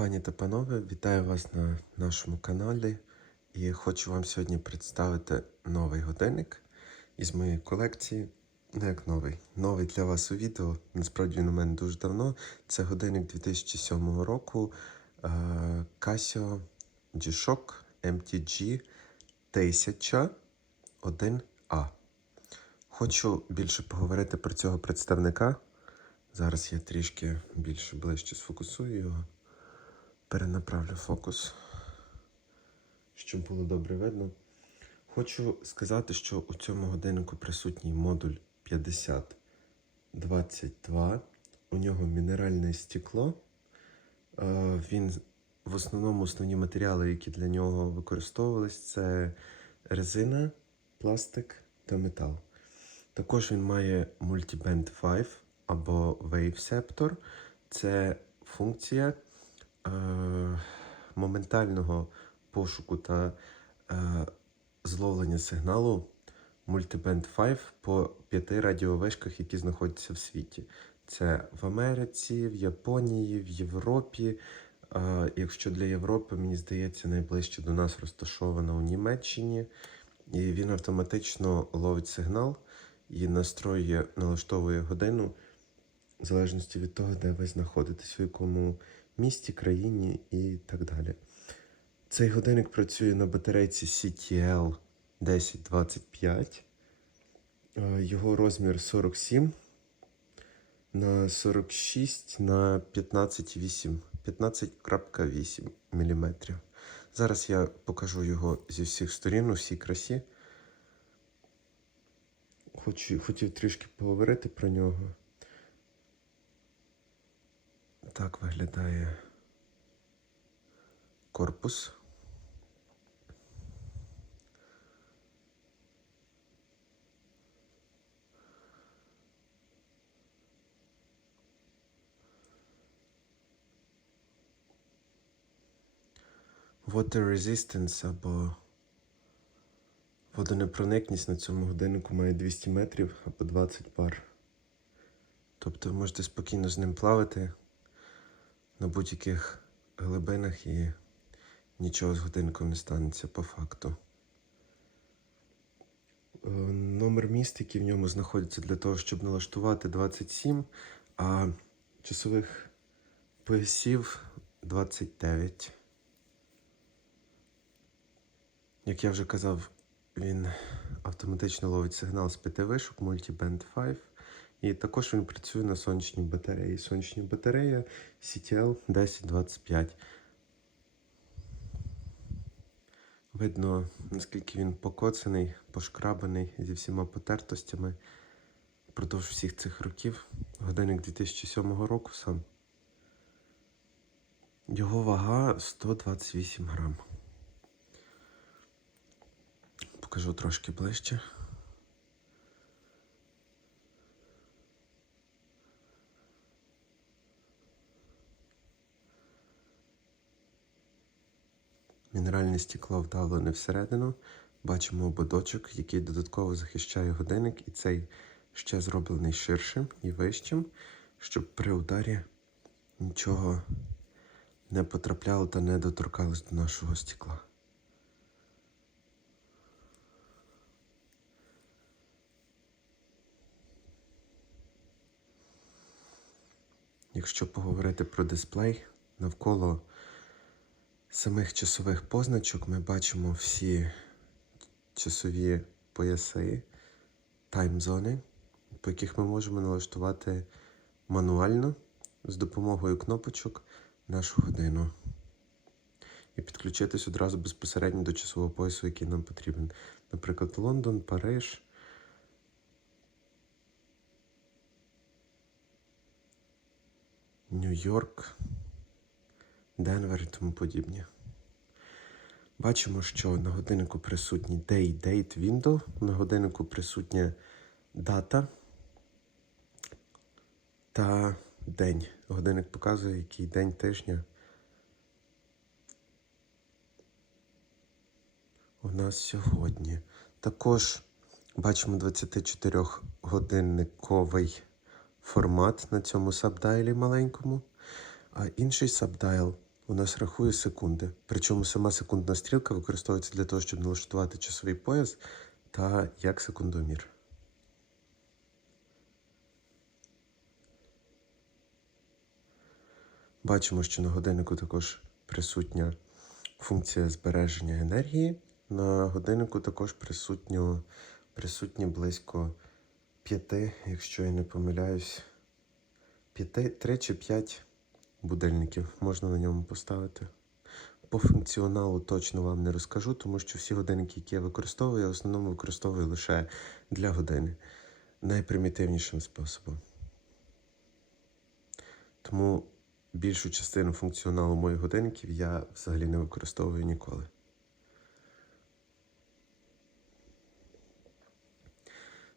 Пані та панове, вітаю вас на нашому каналі і хочу вам сьогодні представити новий годинник із моєї колекції. Не як новий, новий для вас у відео. Насправді він у мене дуже давно. Це годинник 2007 року е, Casio G-Shock MTG 1001A. Хочу більше поговорити про цього представника. Зараз я трішки більше ближче сфокусую його. Перенаправлю фокус, щоб було добре видно. Хочу сказати, що у цьому годиннику присутній модуль 5022. У нього мінеральне стекло. Е, Він в основному основні матеріали, які для нього використовувались, це резина, пластик та метал. Також він має Multiband 5 або Waveceptor. Це функція моментального пошуку та е, зловлення сигналу Multiband 5 по п'яти радіовишках, які знаходяться в світі. Це в Америці, в Японії, в Європі. Е, якщо для Європи, мені здається, найближче до нас розташовано у Німеччині. І він автоматично ловить сигнал і настроює, налаштовує годину в залежності від того, де ви знаходитесь, в якому місті, країні і так далі. Цей годинник працює на батарейці CTL 1025. Е, Його розмір 47 на 46 на 15,8 15,8 мм. Зараз я покажу його зі всіх сторін у всій красі. Хочу, хотів трішки поговорити про нього. Так виглядає корпус. Water resistance або водонепроникність на цьому годиннику має 200 метрів або 20 бар. Тобто ви можете спокійно з ним плавати на будь-яких глибинах і нічого з годинником не станеться по факту. Е, Номер міст, який в ньому знаходиться для того, щоб налаштувати 27, а часових поясів 29. Як я вже казав, він автоматично ловить сигнал з п'яти вишок Multiband 5. І також він працює на сонячній батареї. Сонячна батарея CTL 1025. Видно, наскільки він покоцаний, пошкрабаний зі всіма потертостями впродовж всіх цих років. Годинник 2007 року сам. Його вага 128 грам. Покажу трошки ближче. Мінеральне стекло вдавлене всередину. Бачимо ободочок, який додатково захищає годинник, і цей ще зроблений ширшим і вищим, щоб при ударі нічого не потрапляло та не доторкалось до нашого стекла. Якщо поговорити про дисплей, навколо самих часових позначок ми бачимо всі часові пояси, таймзони, по яких ми можемо налаштувати мануально з допомогою кнопочок нашу годину. І підключитись одразу безпосередньо до часового поясу, який нам потрібен. Наприклад, Лондон, Париж. Нью-Йорк, Денвер і тому подібні. Бачимо, що на годиннику присутній Day Date Window, на годиннику присутня дата та день. Годинник показує, який день тижня. У нас сьогодні. Також бачимо 24-годинниковий формат на цьому сабдайлі маленькому. А інший сабдайл у нас рахує секунди. Причому сама секундна стрілка використовується для того, щоб налаштувати часовий пояс та як секундомір. Бачимо, що на годиннику також присутня функція збереження енергії. На годиннику також присутньо, присутні близько п'яти, якщо я не помиляюсь, п'яти, три чи п'ять будильників можна на ньому поставити. По функціоналу точно вам не розкажу, тому що всі годинники, які я використовую, я в основному використовую лише для години найпримітивнішим способом. Тому більшу частину функціоналу моїх годинників я взагалі не використовую ніколи.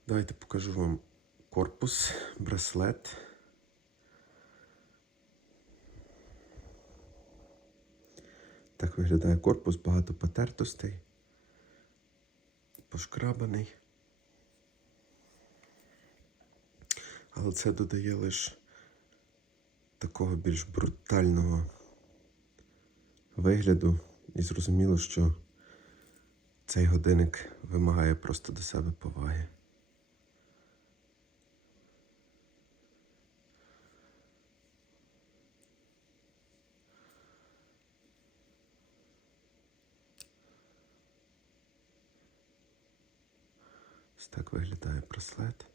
Давайте покажу вам корпус, браслет. Так виглядає корпус, багато потертостей, пошкрабаний. Але це додає лише такого більш брутального вигляду. І зрозуміло, що цей годинник вимагає просто до себе поваги. Так виглядає браслет.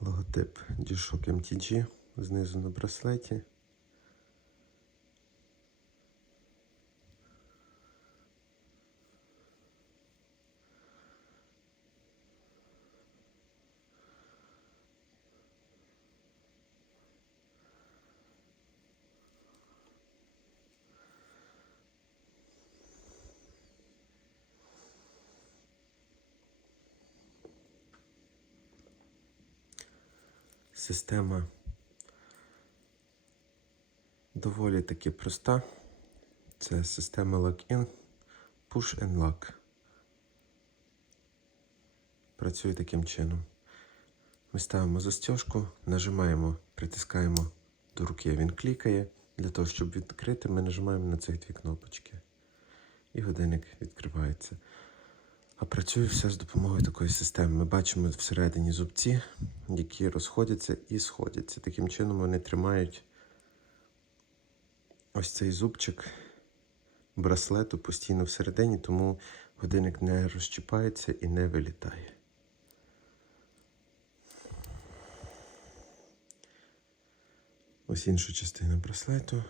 Логотип G-Shock MTG знизу на браслеті. Система доволі таки проста. Це система Lock-in, Push and Lock. Працює таким чином. Ми ставимо застіжку, нажимаємо, притискаємо до руки, він клікає. Для того, щоб відкрити, ми нажимаємо на цих дві кнопочки. І годинник відкривається. А працює все з допомогою такої системи. Ми бачимо всередині зубці, які розходяться і сходяться. Таким чином вони тримають ось цей зубчик браслету постійно всередині, тому годинник не розчіпається і не вилітає. Ось інша частина браслету.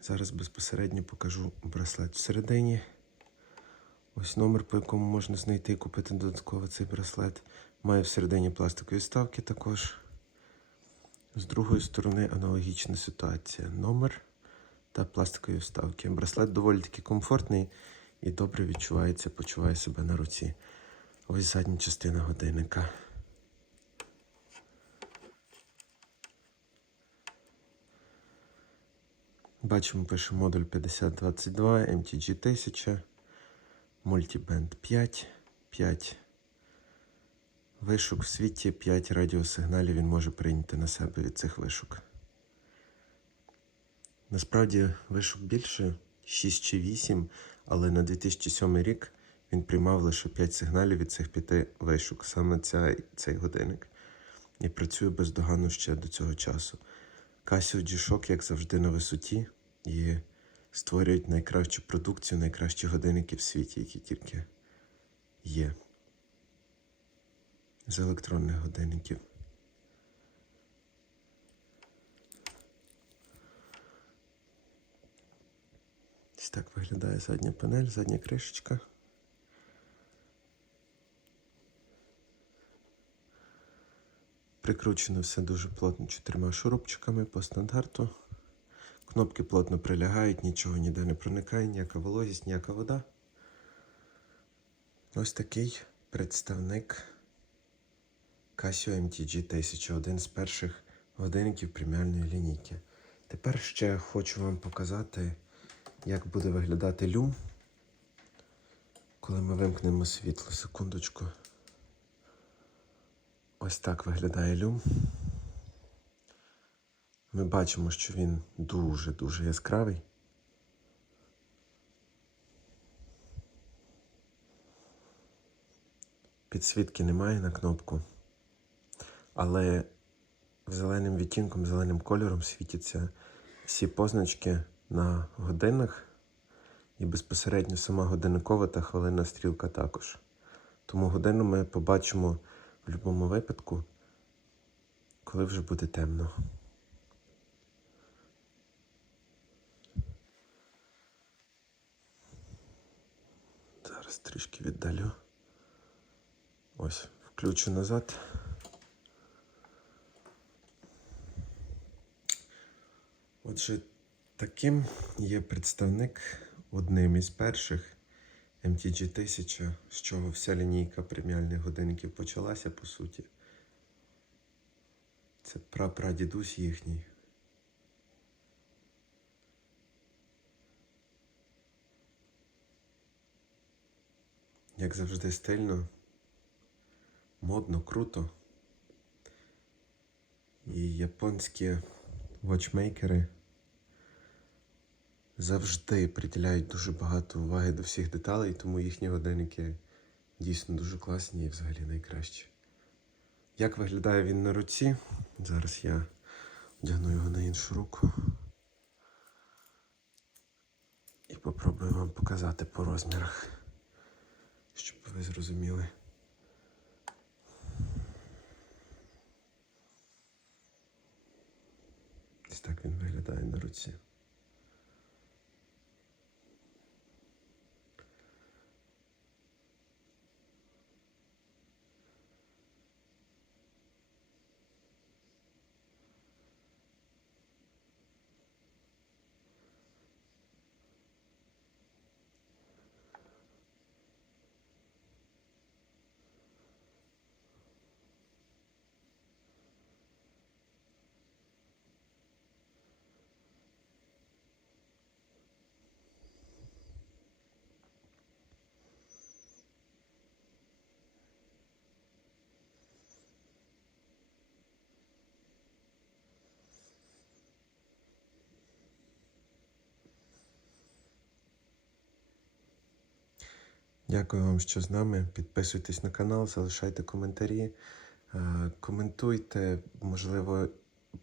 Зараз безпосередньо покажу браслет всередині. Ось номер, по якому можна знайти і купити додатково цей браслет. Має всередині пластикові ставки також. З другої сторони аналогічна ситуація. Номер та пластикові вставки. Браслет доволі таки комфортний і добре відчувається, почуває себе на руці. Ось задня частина годинника. Бачимо, пише модуль 5022, MTG 1000. Мультібенд 5, 5 вишук в світі, 5 радіосигналів він може прийняти на себе від цих вишук. Насправді вишук більше 6 чи 8, але на 2007 рік він приймав лише 5 сигналів від цих 5 вишук, саме ця, цей годинник. І працює бездоганно ще до цього часу. Casio G-Shock, як завжди, на висоті. І створюють найкращу продукцію, найкращі годинники в світі, які тільки є. З електронних годинників. Ось так виглядає задня панель, задня кришечка. Прикручено все дуже плотно чотирма шурупчиками по стандарту. Кнопки плотно прилягають, нічого ніде не проникає, ніяка вологість, ніяка вода. Ось такий представник Casio MTG 1001 з перших годинників преміальної лінійки. Тепер ще хочу вам показати, як буде виглядати люм, коли ми вимкнемо світло. Секундочку. Ось так виглядає люм. Ми бачимо, що він дуже-дуже яскравий. Підсвітки немає на кнопку, але зеленим відтінком, зеленим кольором світяться всі позначки на годинах і безпосередньо сама годинникова та хвилинна стрілка також. Тому годину ми побачимо в будь-якому випадку, коли вже буде темно. Зараз трішки віддалю. Ось, включу назад. Отже, таким є представник одним із перших MTG 1000, з чого вся лінійка преміальних годинників почалася, по суті. Це прапрадідусь їхній. Як завжди, стильно, модно, круто. І японські вочмейкери завжди приділяють дуже багато уваги до всіх деталей, тому їхні годинники дійсно дуже класні і взагалі найкращі. Як виглядає він на руці? Зараз я одягну його на іншу руку. І попробую вам показати по розмірах, щоб ви зрозуміли. Ось так він виглядає на руці. Дякую вам, що з нами. Підписуйтесь на канал, залишайте коментарі, е, коментуйте, можливо,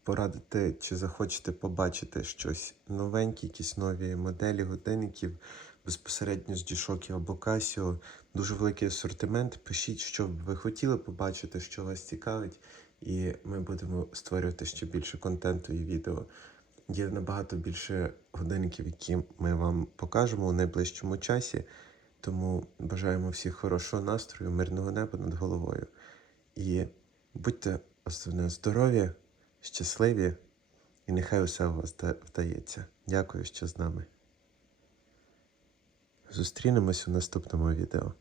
порадите чи захочете побачити щось новеньке, якісь нові моделі годинників безпосередньо з G-Shock або Casio. Дуже великий асортимент. Пишіть, що б ви хотіли побачити, що вас цікавить, і ми будемо створювати ще більше контенту і відео. Є набагато більше годинників, які ми вам покажемо у найближчому часі. Тому бажаємо всіх хорошого настрою, мирного неба над головою. І будьте основне здорові, щасливі, і нехай усе у вас вдається. Дякую, що з нами. Зустрінемось у наступному відео.